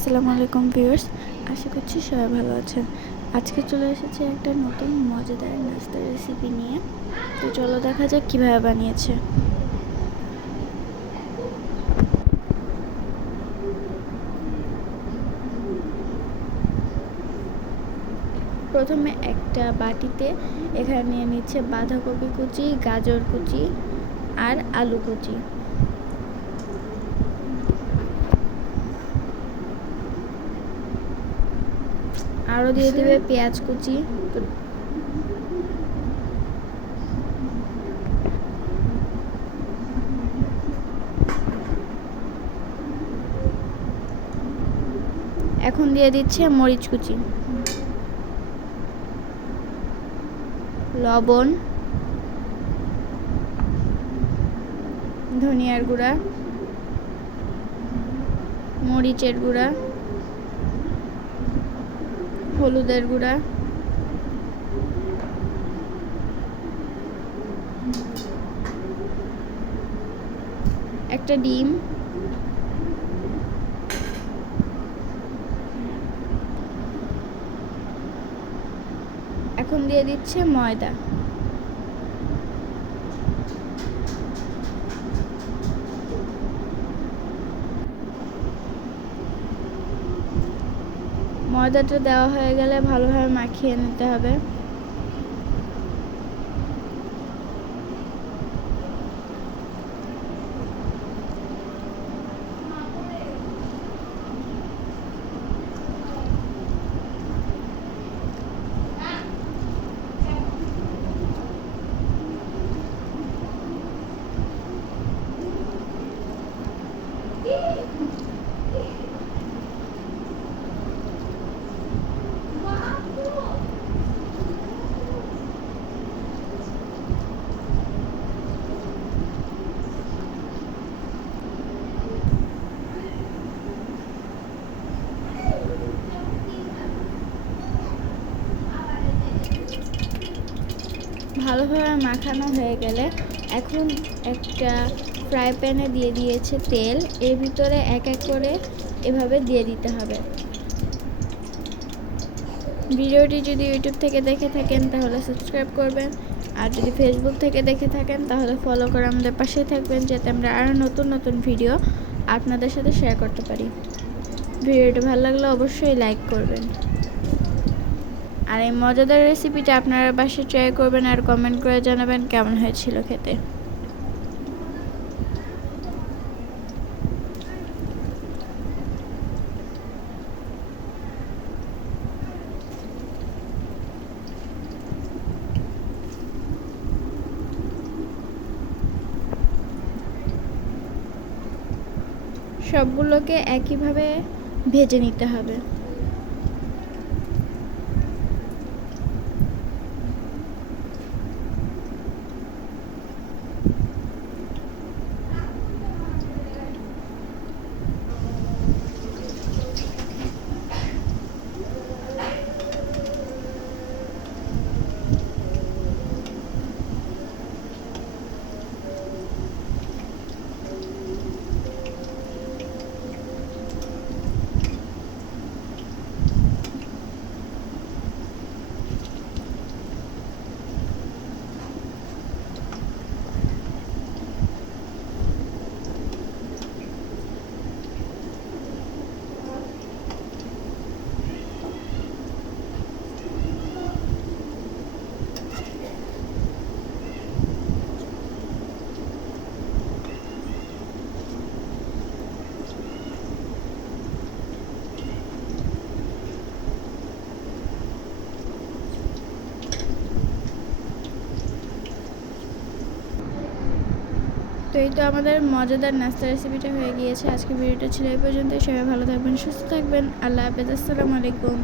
আসসালামু আলাইকুম ভিউয়ার্স, আশা করছি সবাই ভালো আছেন। আজকে চলে এসেছে একটা নতুন মজাদার নাস্তার রেসিপি নিয়ে। তো চলো দেখা যাক কীভাবে বানিয়েছে। প্রথমে একটা বাটিতে এখানে নিয়ে নিচ্ছে বাঁধাকপি কুচি, গাজর কুচি আর আলু কুচি। আরও দিয়ে দেবে পেঁয়াজ কুচি। এখন দিয়ে দিচ্ছে মরিচ কুচি। লবণ ধনিয়ার গুঁড়া মরিচের গুঁড়া। হলুদের গুঁড়া। একটা ডিম। এখন দিয়ে দিচ্ছে ময়দা। ময়দাটা দেওয়া হয়ে গেলে ভালোভাবে মাখিয়ে নিতে হবে। ভালোভাবে মাখানো হয়ে গেলে এখন একটা ফ্রাই প্যানে দিয়ে দিয়েছে তেল। এর ভিতরে এক এক করে এভাবে দিয়ে দিতে হবে। ভিডিওটি যদি ইউটিউব থেকে দেখে থাকেন তাহলে সাবস্ক্রাইব করবেন। আর যদি ফেসবুক থেকে দেখে থাকেন তাহলে ফলো করে আমাদের পাশে থাকবেন যাতে আমরা আরও নতুন নতুন ভিডিও আপনাদের সাথে শেয়ার করতে পারি। ভিডিওটি ভালো লাগলে অবশ্যই লাইক করবেন। আর এই মজাদার রেসিপিটা আপনারা বাসায় ট্রাই করবেন আর কমেন্ট করে জানাবেন কেমন হয়েছিল খেতে। সবগুলোকে একইভাবে ভেজে নিতে হবে। তো এই তো আমাদের মজাদার নাস্তা রেসিপিটা হয়ে গিয়েছে। আজকে ভিডিওটা ছিল এই পর্যন্ত সবাই ভালো থাকবেন, সুস্থ থাকবেন। আল্লাহ হাফেজ। আসসালামু আলাইকুম।